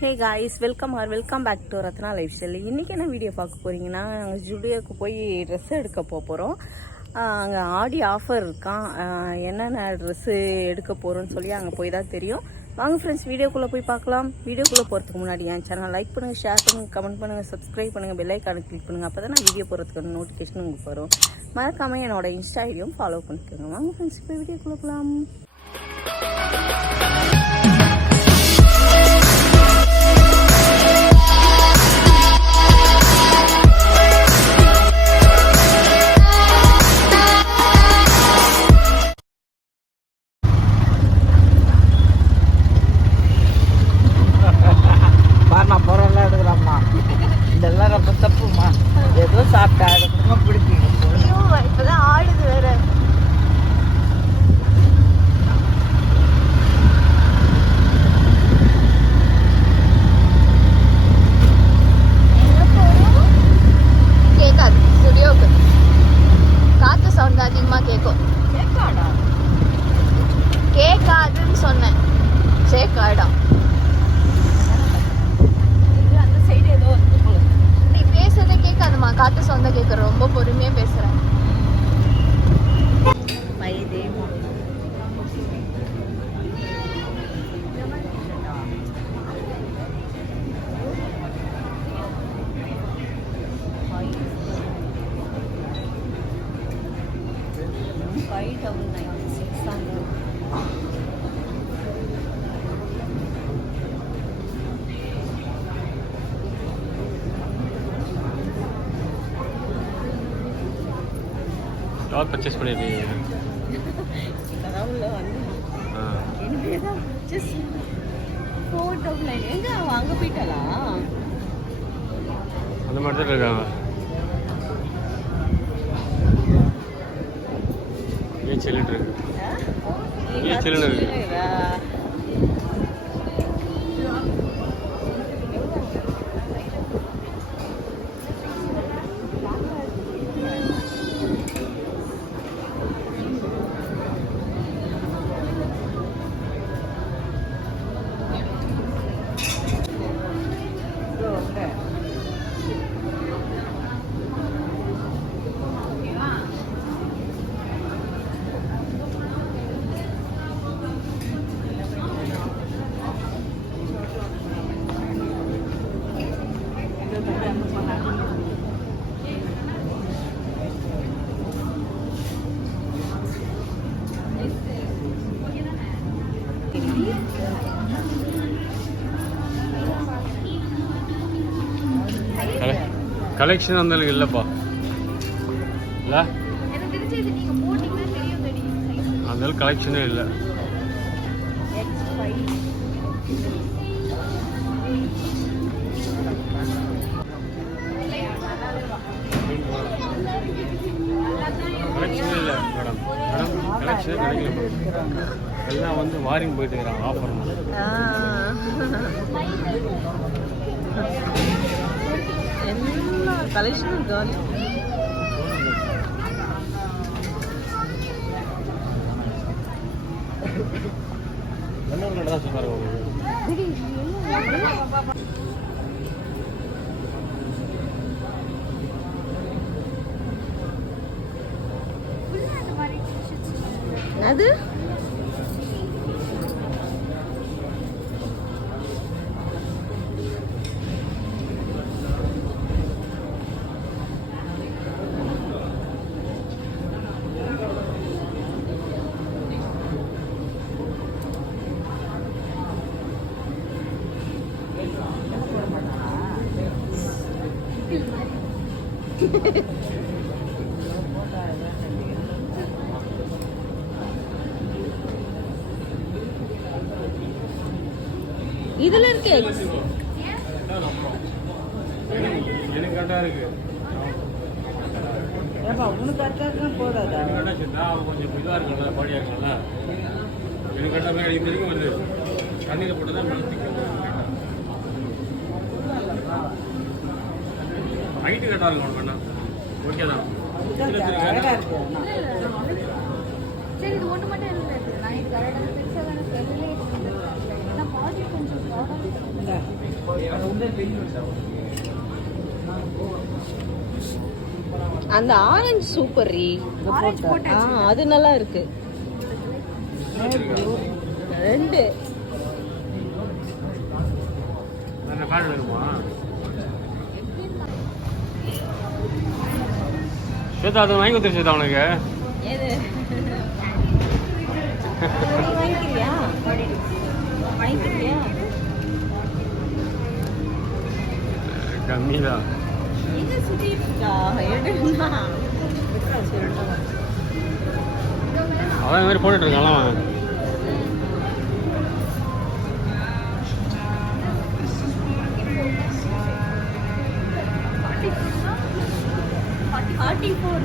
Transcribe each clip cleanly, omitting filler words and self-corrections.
Hey guys, welcome back to Ratna life style. இன்றைக்கி என்ன video பார்க்க போகிறீங்கன்னா, நாங்கள் ஜூடியோக்கு போய் ட்ரெஸ் எடுக்க போகிறோம். அங்கே ஆடி ஆஃபர் இருக்கான். என்னென்ன ட்ரெஸ்ஸு எடுக்க போகிறோன்னு சொல்லி அங்கே போய் தான் தெரியும். வாங்க ஃப்ரெண்ட்ஸ், வீடியோக்குள்ளே போய் பார்க்கலாம். வீடியோக்குள்ளே போகிறதுக்கு முன்னாடி என் சேனல் லைக் பண்ணுங்கள், ஷேர் பண்ணுங்கள், கமெண்ட் பண்ணுங்கள், சப்ஸ்கிரைப் பண்ணுங்கள், பெல் ஐக்கானை கிளிக் பண்ணுங்கள். அப்போ தான் நான் வீடியோ போகிறதுக்கான நோட்டிஃபிகேஷன் உங்களுக்கு வரும். மறக்காமல் என்னோட இன்ஸ்டா ஐடியும் ஃபாலோ பண்ணிக்கோங்க. வாங்க ஃப்ரெண்ட்ஸ், இப்போ வீடியோக்குள்ளே போகலாம். இதெல்லாம் ரொம்ப தப்புமா. ஏதோ சாப்பிட்டா ரொம்ப பிடிக்கும். இப்பதான் ஆடுது வேற. கேட்காது ஸ்டுடியோக்கு. காத்து சவுண்ட் அதிகமா கேட்கும். கேட்காதுன்னு சொன்னேன். சேக்காடா பேசுறதே கேட்காதுமா. காத்து சொந்த கேட்குற. ரொம்ப பொறுமையா பேசுறேன். யார் பர்ச்சேஸ் பண்ணிருக்கீங்க? எங்க அங்க போயிட்டாளா? அந்த மாதிரி தான் இருக்காங்க. சிலிண்டர் இருக்கு. சிலிண்டர் இருக்கு. கலெக்ஷன் அந்த அளவுக்கு இல்லைப்பா. இல்லை அந்த அளவுக்கு கலெக்ஷனே இல்லை. கலெக்ஷனே இல்லை மேடம். கலெக்ஷனே கிடைக்கல. எல்லாம் வந்து வாரிங் போயிட்டு இருக்கிறாங்க ஆஃபர். எல்லாம் கலெக்ஷனும் காலி. அது இதுல இருக்கு. எனக்கு கரெக்டா இருக்கு. உனக்கு கரெக்டாக போடாதா? கொஞ்சம் இதாக இருக்குல்ல, பாடியா இருக்குல்ல. எனக்கு கரெக்டாக எனக்கு தெரியும். வந்து தண்ணியில் போட்டு தான் ஹைட்டு கரெக்டாக இருக்கும். பண்ணா ஓகே தான். சரி, இது ஒன்று மட்டும் இல்லை. நான் இது கரெக்டாக பெருசாக தானே செல்லே. பாடி கொஞ்சம் அந்த ஆரஞ்சு சூப்பர் ரீ. அது நல்லா இருக்கு. 2 பேண்ட் வேணுமா? ஸ்வேதா அதை வாங்கி கொடுத்துரு ஸ்வேதா உனக்கு. எது வாங்கிக்கிறியா? வாங்கிக்கிறியா? கம்மிதான். இது சுத்திட்டா எடுனா அவன் இந்த மாதிரி போட்டுட்டு இருக்கான் அவன்.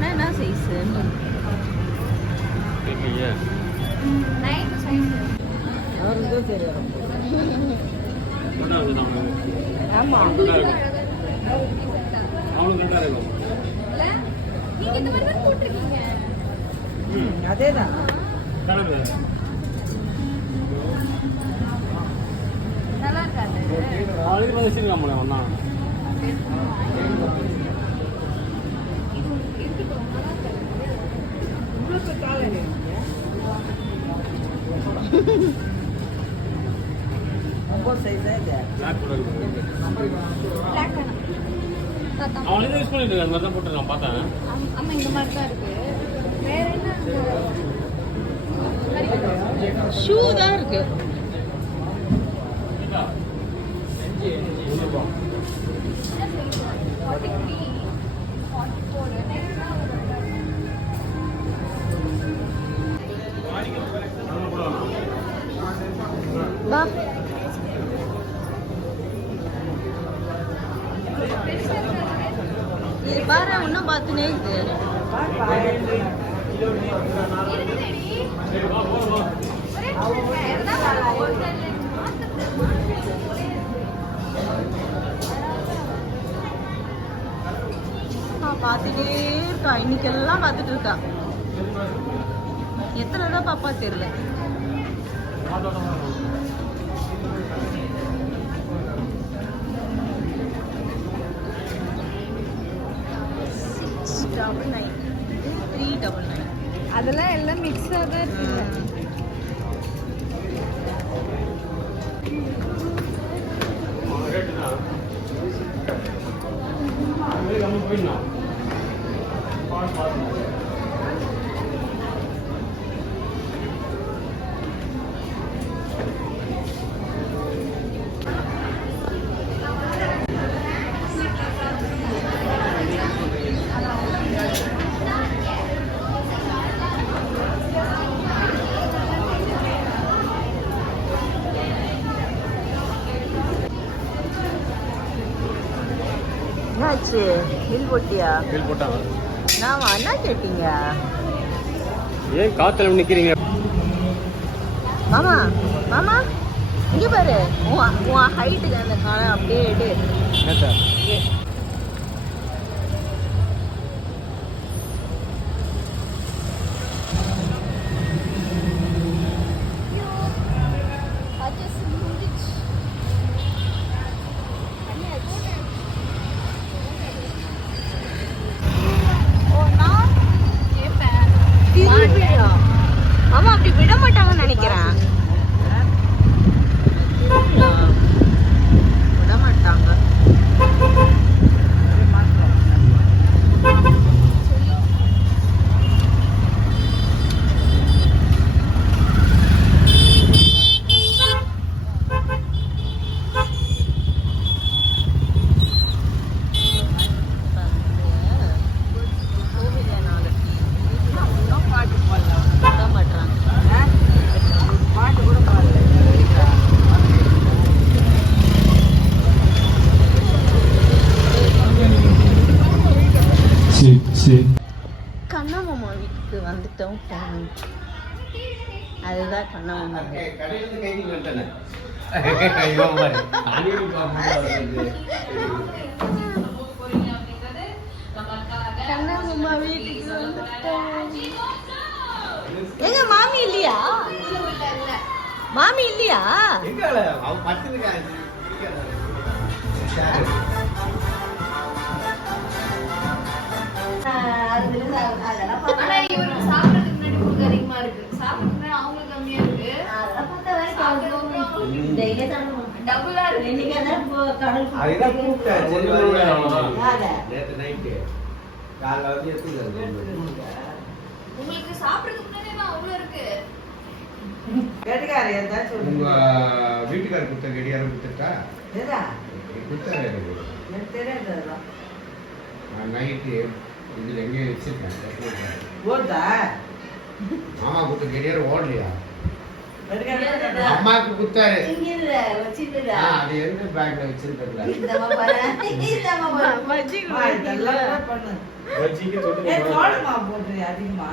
என்ன சைஸ்? இல்லையே. ஆமா அவனுக்கு ரெண்டா இருக்கும். நீங்க இந்த மாதிரி தான் போட்டிருக்கீங்க. அதேதான். நல்லா இருக்காது. நாளைக்கு வந்து வச்சுருக்காமல ஒன்னா. அவன் யூஸ் பண்ணிட்டு இருக்கான். அந்த மாதிரி தான் போட்டுருக்கான் பார்த்தேன். ஆமா இந்த மாதிரி தான் இருக்கு. வேற என்ன? ஷூ தான் இருக்கு. வா இது பாரு இன்னும் பார்த்துனே இருக்கு. பார்த்துட்டே இருக்கா. இன்னைக்கெல்லாம் பார்த்துட்டு இருக்கா. எத்தனை தான் பாப்பா தெரியல. அதெல்லாம் எல்லாம் மிக்ஸா தான் இருக்கு. என்னாச்சு? பில் போட்டியா? பில் போட்டாங்க. நான் என்ன கேட்டீங்க? ஏன் காத்துல நிக்கிறீங்க? மாமா மாமா இங்க பாரு. உன் ஹைட்டுக்கு அந்த காலை அப்படியே எடு. ஆமா அப்படி விட மாட்டாங்கன்னு நினைக்கிறேன். விட மாட்டாங்க. கண்ணம்மா வீட்டுக்கு வந்துட்டோம். அதுதான் கண்ணம்மா. கண்ணம்மா வீட்டுக்கு வந்துட்டோம். எங்க மாமி இல்லையா? மாமி இல்லையா? ஆனா இவருக்கு சாப்பிடறதுக்கு முன்னாடி உங்களுக்கு அதிகமா இருக்கு, சாப்பிடறதுக்கு முன்னாடி அவங்களுக்கு கம்மியா இருக்கு. டபுளா இருக்கு. அதுதான் கூப்பிட்டேன். சரி, நேத்து நைட்டு காலைல வந்து எடுத்துக்கிட்டு உங்களுக்கு சாப்பிடறதுக்கு முன்னாடி தான் அவ்வளவு இருக்கு. கேட்டுக்காரு ஏதாச்சும் உங்க வீட்டுக்காரர் கொடுத்த கடியாரம் கொடுத்துட்டா கொடுத்தாரு எனக்கு தெரியாது அதெல்லாம். நைட்டு இதுல எங்கேயும் வச்சிருக்கேன். ஓடுதா மாமா கொடுத்த கடியாரம் ஓடலையா? கேட்டுக்காரு அம்மாக்கு கொடுத்தாரு. அது எந்த பேக்ல வச்சிருக்கல? இதெல்லாம் பண்ணு. பஜ்ஜிக்கு தொட்டு ஏன் சோடா மாவு போட்டு அதிகமா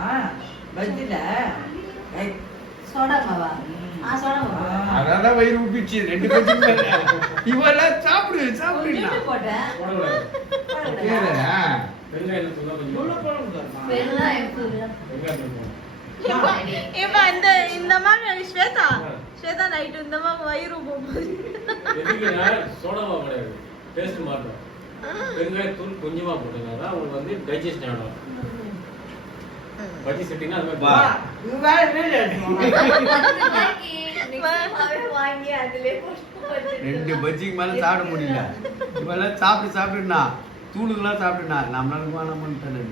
பஜ்ஜில அதான் வயிறு உப்பிச்சு 2 பஜ்ஜி இவெல்லாம் சாப்பிடு சாப்பிடுனா போடக்கூடாது. வெங்காயம் சொன்னா கொஞ்சம் வெங்காயம் போடணும். இந்த மாதிரி ஸ்வேதா நைட்டு இந்த மாதிரி வயிறு எதுக்குன்னா சோடா மாவு கிடையாது, டேஸ்ட் மாட்டோம். வெங்காயத்தூள் கொஞ்சமா போட்டுங்கன்னா உங்களுக்கு வந்து டைஜஷன் ஆகும். பஜ்ஜி செட்டினா அது மாதிரி வா இது வேற வீடு வாங்கி அதுல போட்டு 2 பஜ்ஜிக்கு மேல சாப்பிட முடியல. இவெல்லாம் சாப்பிடுனா தூளுக்கெல்லாம் சாப்பிடுனா நம்மளால வேணாமன்ட்டானு.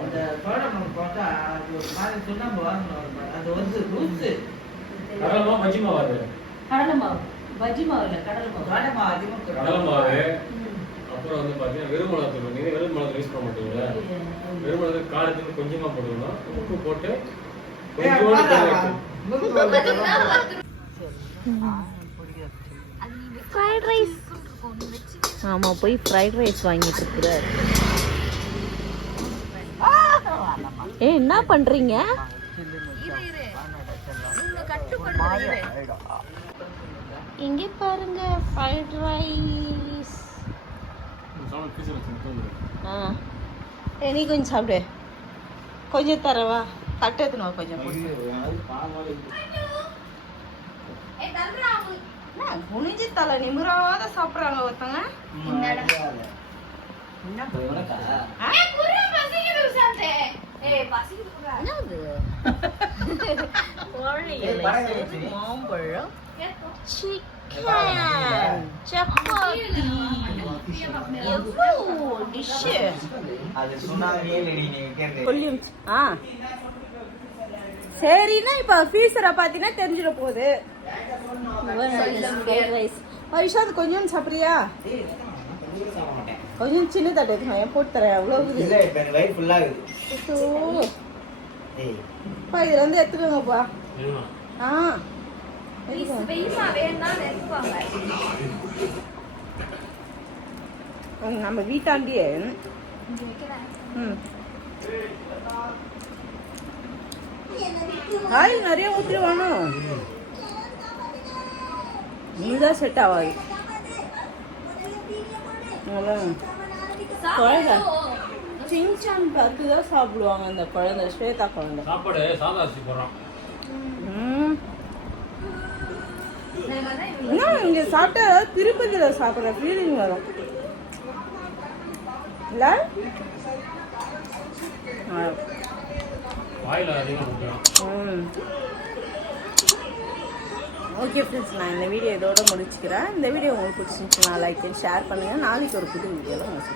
அந்த சோடா மாவு போட்டா அது ஒரு மாதிரி சுண்ணாம்பு வாசனை வரும் பாரு. அது வந்து ரூஸ். கடலை மாவு பஜ்ஜி மாவு அது. கடலை மாவு பஜ்ஜி மாவு இல்ல கடலை மாவு. சோடா மாவு அதிகமா கடலை மாவு அப்புறம் வந்து பாத்தீங்கன்னா வெறும் மிளகாத்தூள். நீங்க வெறும் மிளகாத்தூள் யூஸ் பண்ண மாட்டீங்களா? வெறும் மிளகாத்தூள் காரத்துக்கு கொஞ்சமா போட்டுக்கணும். உப்பு போட்டு ஃப்ரைட் ரைஸ். ஆமா போய் ஃப்ரைட் ரைஸ் வாங்கிட்டு இருக்கிறார். என்ன பண்றீங்க? இங்க பாருங்க ஃப்ரைட் ரைஸ். நீ கொஞ்சம் சாப்பிடு. கொஞ்சம் தரவா? தட்டு எத்தனை கொஞ்சம் குனிஞ்சு தலை நிமிராத சாப்பிடுறாங்க ஒருத்தங்க. மாம்பழம் சிக்கன் சப்பாத்தி சரின்னா இப்ப ஃபீஸரை பாத்தீங்கன்னா தெரிஞ்சிட போகுது. வைஷா அது கொஞ்சம் சாப்பிடுறியா? கொஞ்சம் சின்ன தட்டு எடுக்கணும். போட்டு தரேன். அவ்வளவு இதுல இருந்து எடுத்துக்கோங்கப்பா. நம்ம வீட்டாண்டியே காய் நிறைய ஊற்றிடுவானோ இதுதான் செட் ஆகாது. குழந்தை சிங்சான் பார்த்து தான் சாப்பிடுவாங்க அந்த குழந்தை. ஸ்வேதா குழந்தை சாப்பாடு சாதா அரிசி போடுறோம். இங்க சாப்பிட்டா திருப்பதியில சாப்பிட்ற ஃபீலிங் வரும் இல்ல? வாயில அதிகமாக ஓகே ஃப்ரெண்ட்ஸ், நான் இந்த வீடியோ இதோட முடிச்சுக்கிறேன். இந்த வீடியோ உங்களுக்கு பிடிச்சிருந்துச்சுன்னா லைக் அண்ட் ஷேர் பண்ணுங்கள். நாளைக்கு ஒரு புது வீடியோவில் உங்களுக்கு